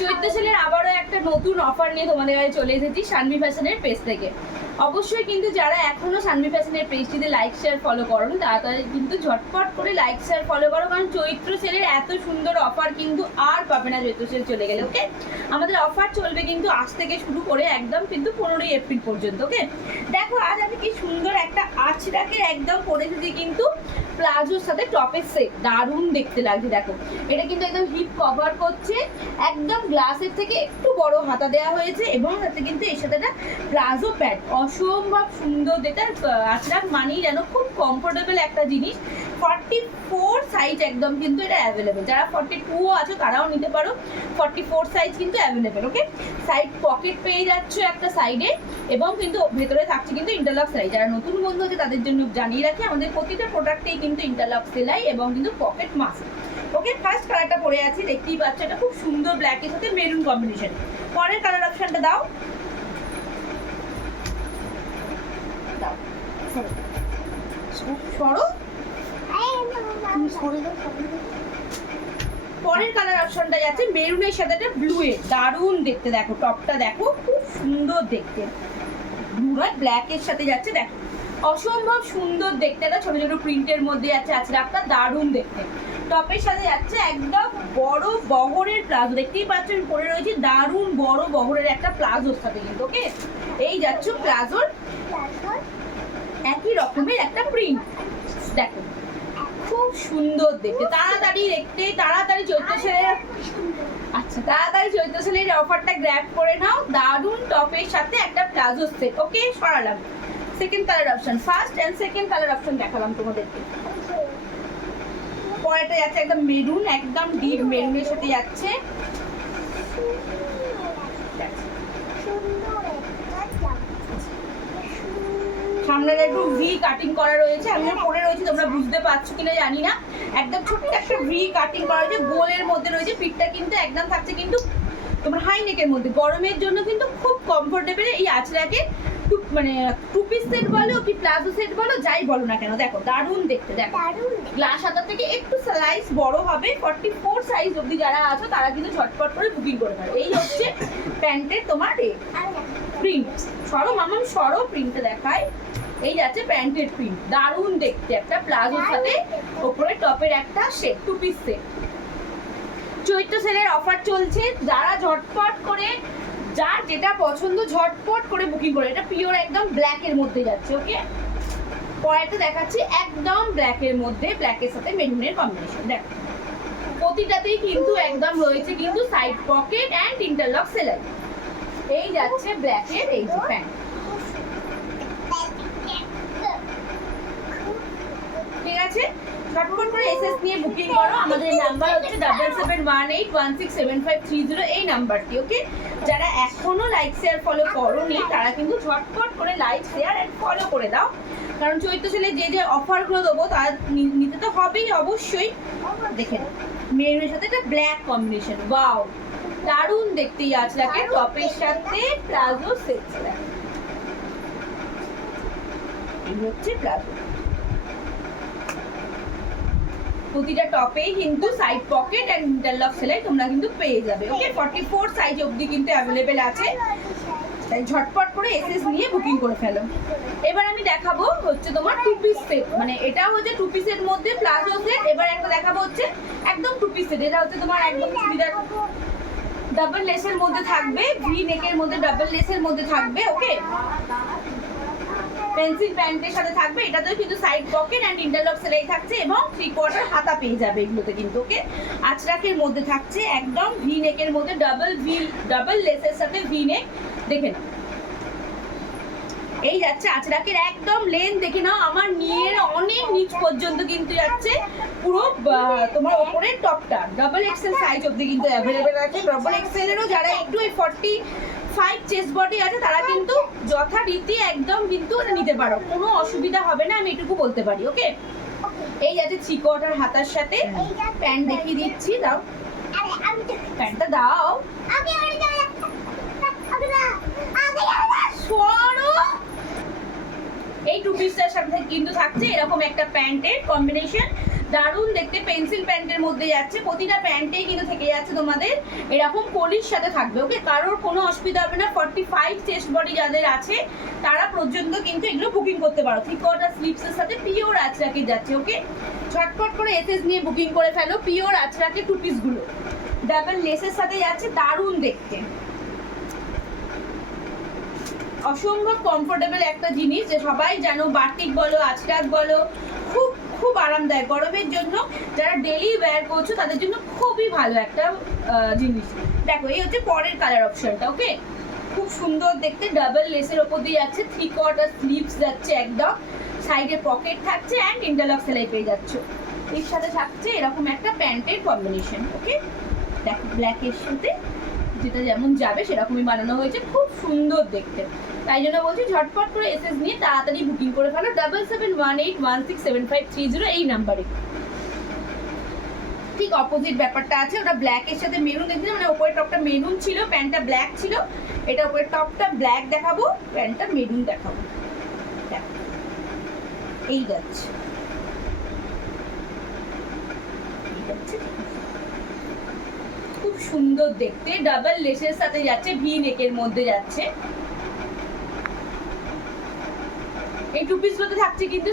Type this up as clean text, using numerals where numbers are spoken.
চৈত্র সেলের আবারও একটা নতুন অফার নিয়ে তোমাদের কাছে চলে এসেছি শানভি ফ্যাশনের পেজ থেকে। অবশ্যই কিন্তু যারা এখনো শানভি ফ্যাশনের পেজটিতে লাইক শেয়ার ফলো করো তাড়াতাড়ি কিন্তু ঝটপট করে লাইক শেয়ার ফলো করো, কারণ চৈত্র সেলের এত সুন্দর অফার কিন্তু আর পাবে না চৈত্র সেল চলে গেলে। ওকে, আমাদের অফার চলবে কিন্তু আজ থেকে শুরু করে একদম কিন্তু 15ই এপ্রিল পর্যন্ত। ওকে, দেখো আজ আমি কি সুন্দর একটা আঁচড়াকের একদম পরে এসেছি কিন্তু প্লাজোর সাথে টপের সেট, দারুণ দেখতে লাগছে। দেখো এটা কিন্তু একদম হিপ কভার করছে, একদম গ্লাসের থেকে একটু বড় হাতা দেওয়া হয়েছে এবং তাতে কিন্তু এর সাথে একটা প্লাজো প্যান্ট, অসম্ভব সুন্দর দেখতে। আঁচড়াক মানেই যেন খুব কমফোর্টেবল একটা জিনিস। 44 সাইজ একদম কিন্তু এটা অ্যাভেলেবেল, যারা 42ও আছো তারাও নিতে পারো, 44 সাইজ কিন্তু অ্যাভেলেবেল। ওকে, সাইড পকেট পেয়ে যাচ্ছ একটা সাইডে এবং কিন্তু ভেতরে থাকছে কিন্তু ইন্টারলক সেলাই। যারা নতুন বন্ধু আছে তাদের জন্য জানিয়ে রাখি আমাদের প্রতিটা প্রোডাক্টেই কিন্তু ইন্টারলক সেলাই এবং কিন্তু পকেট মাস্ক। ওকে, ফার্স্ট কালারটা পরে আছি, দেখতেই পাচ্ছ এটা খুব সুন্দর ব্ল্যাকের সাথে মেরুন কম্বিনেশন। পরের কালার অপশনটা দাও, সরো। পরের কালার অপশনটা যাচ্ছে মেরুনের সাথে একটা ব্লু এর, দারুণ দেখতে। দেখো টপটা দেখো খুব সুন্দর দেখতে, ব্লু আর ব্ল্যাক এর সাথে যাচ্ছে। দেখো অসম্ভব সুন্দর দেখতে, একটা ছোট ছোট প্রিন্টের মধ্যে যাচ্ছে আঁচড়াটা, দারুণ দেখতে। টপের সাথে যাচ্ছে একদম বড় বহরের প্লাজো, দেখতেই পাচ্ছেন পরে রয়েছে দারুণ বড় বহরের একটা প্লাজোর সাথে কিন্তু। ওকে, এই যাচ্ছ প্লাজোর একই রকমের একটা প্রিন্ট, দেখো খুব সুন্দর দেখতে। তাড়াতাড়ি চৈত্র সেলের তাড়াতাড়ি চৈত্র সেলের অফারটা গ্র্যাব করে নাও। দারুণ টপের সাথে একটা প্লাজো সেট। ওকে, সরালাম second colour option, first and second colour option দেখালাম তোমাদেরকে। পরেরটা যাচ্ছে একদম মেরুন, একদম ডিপ মেরুনের সাথে যাচ্ছে। সামনে একটু ভি কাটিং করা রয়েছে, আমি পরে রয়েছে তোমরা বুঝতে পারছো কিনা জানি না, একদম ছোট্ট একটা ভি কাটিং করা রয়েছে, গোলের মধ্যে রয়েছে। পিঠটা কিন্তু একদম থাকছে কিন্তু তোমার হাই নেকের মধ্যে, গরমের জন্য কিন্তু খুব কমফোর্টেবল এই আঁচড়াকে। মানে টু পিস সেট বলো কি প্লাজো সেট বলো, যাই বলো না কেন, দেখো দারুণ দেখতে। দেখো গ্লাস হাতা থেকে একটু সাইজ বড় হবে, 44 সাইজ অবধি যারা আছো তারা কিন্তু ঝটপট করে বুকিং করে পারো। এই হচ্ছে প্যান্টের তোমার প্রিন্ট, সরো মামাম সরো, প্রিন্টটা দেখায়। এই যাচ্ছে প্যান্টের প্রিন্ট, দারুণ দেখতে, একটা প্লাজোর সাথে ওপরে টপের একটা সেট, টু পিস সেট। চৈত্র সেলের অফার চলছে, যারা ঝটপট করে যার যেটা পছন্দ ঝটপট করে বুকিং করে। এটা পিওর একদম ব্ল্যাক এর মধ্যে যাচ্ছে। ওকে, পরেরটা দেখাচ্ছি একদম ব্ল্যাক এর মধ্যে, ব্ল্যাকের সাথে মেরুনের কম্বিনেশন। দেখো প্রতিটাতেই কিন্তু একদম রয়েছে কিন্তু সাইড পকেট এন্ড ইন্টারলক সেলাই। এই যাচ্ছে ব্ল্যাক এর এই যে প্যান্ট, ঠিক আছে। ঝটপট করে এসএস নিয়ে বুকিং করো। আমাদের নাম্বার হচ্ছে 7718167530, এই নাম্বারটি। ওকে, যারা এখনো লাইক শেয়ার ফলো করোনি তারা কিন্তু ঝটপট করে লাইক শেয়ার এন্ড ফলো করে দাও, কারণ চৈত্র সেলে যে যে অফারগুলো দেবো তার নিতে তো হবেই অবশ্যই। দেখে নাও মেরুনের সাথে একটা ব্ল্যাক কম্বিনেশন, ওয়াও দারুণ দেখতেই আঁচড়াকে টপের সাথে প্লাজো সেট। এই হচ্ছে প্লাজো, প্রতিটা টপেই কিন্তু সাইড পকেট এন্ড ইন্টারলক সেলাই তোমরা কিন্তু পেয়ে যাবে। ওকে, 44 সাইজ অবধি কিন্তু অ্যাভেলেবেল আছে, তাই ঝটপট করে এসএস নিয়ে বুকিং করে ফেলো। এবার আমি দেখাবো হচ্ছে তোমার টু পিস সেট, মানে এটা হচ্ছে টু পিসের মধ্যে প্লাজো সেট। এবার একটা দেখাবো হচ্ছে একদম টু পিস সেট, এটা হচ্ছে তোমার একদম চুড়িদার ডাবল লেসের মধ্যে থাকবে, ভি নেকের মধ্যে ডাবল লেসের মধ্যে থাকবে। ওকে, পেন্সিল প্যান্টের সাথে থাকবে, এটাতেও কিন্তু সাইড পকেট এন্ড ইন্টারলক সেলাই থাকছে এবং 3/4 হাতা পেয়ে যাবে এগুলোতে কিন্তু। ওকে, আঁচড়াকের মধ্যে থাকছে একদম ভি নেকের মধ্যে ডাবল লেসের সাথে ভি নেক। দেখে নাও এই যাচ্ছে আঁচড়াকের একদম লেন, দেখে নাও আমার নিয়ের অনেক নিচ পর্যন্ত কিন্তু যাচ্ছে পুরো তোমার ওপরের টপটা। ডাবল এক্সেল সাইজ অবধি কিন্তু অ্যাভেলেবেল আছে, ডাবল এক্সেল এরও যারা একটু 45 চেস্ট বডি আছে তারা কিন্তু যথারীতি একদম কিন্তু নিতে পারো, কোনো অসুবিধা হবে না, আমি এটুকু বলতে পারি। ওকে, এই যাচ্ছে 3/4 হাতার সাথে প্যান্ট দেখিয়ে দিচ্ছি, দাও প্যান্টটা দাও। এই টু পিসটার সাথে কিন্তু থাকছে এরকম একটা প্যান্টের কম্বিনেশন, দারুণ দেখতে পেন্সিল প্যান্টের মধ্যে যাচ্ছে, প্রতিটা প্যান্টেই কিন্তু থেকে যাচ্ছে তোমাদের এরকম কলির সাথে থাকবে। ওকে, কারোর কোনো অসুবিধা হবে না। 45 চেস্ট বডি যাদের আছে তারা পর্যন্ত কিন্তু এগুলো বুকিং করতে পারো। 3/4 স্লিভসের সাথে পিওর আঁচড়াকে যাচ্ছে। ওকে, ঝটপট করে এসএস নিয়ে বুকিং করে ফেলো। পিওর আঁচড়াকে টু পিসগুলো ডাবল লেসের সাথে যাচ্ছে, দারুণ দেখতে, অসম্ভব কমফোর্টেবল একটা জিনিস, যে সবাই জানো বাটিক বলো আঁচড়াক বলো খুব খুব আরামদায়ক। গরমের জন্য যারা ডেইলি ওয়্যার করছো তাদের জন্য খুবই ভালো একটা জিনিস। দেখো এই হচ্ছে পরের কালার অপশনটা। ওকে, খুব সুন্দর দেখতে, ডাবল লেসের ওপর দিয়ে যাচ্ছে, 3/4 স্লিভস যাচ্ছে একদম, সাইডে পকেট থাকছে অ্যান্ড ইন্টারলক সেলাই পেয়ে যাচ্ছ। এর সাথে থাকছে এরকম একটা প্যান্টের কম্বিনেশন। ওকে, দেখো ব্ল্যাকের সাথে যেটা যেমন যাবে সেরকমই বানানো হয়েছে, খুব সুন্দর দেখতে। তাই জন্য বলছি ঝটপট করে এসএস নিয়ে তাড়াতাড়ি বুকিং করে ফেলো 7718167530 এই নাম্বারে। ঠিক অপোজিট ব্যাপারটা আছে, ওটা ব্ল্যাকের সাথে মেরুন দেখছি, মানে ওপরের টপটা মেরুন ছিল, প্যান্টটা ব্ল্যাক ছিল। এটা ওপরের টপটা ব্ল্যাক দেখাবো, প্যান্টটা মেরুন দেখাবো। এই যাচ্ছে, খুব সুন্দর দেখতে, ডাবল লেসের সাথে যাচ্ছে, ভি নেকের মধ্যে যাচ্ছে। এই টু পিসগুলোতে থাকছে কিন্তু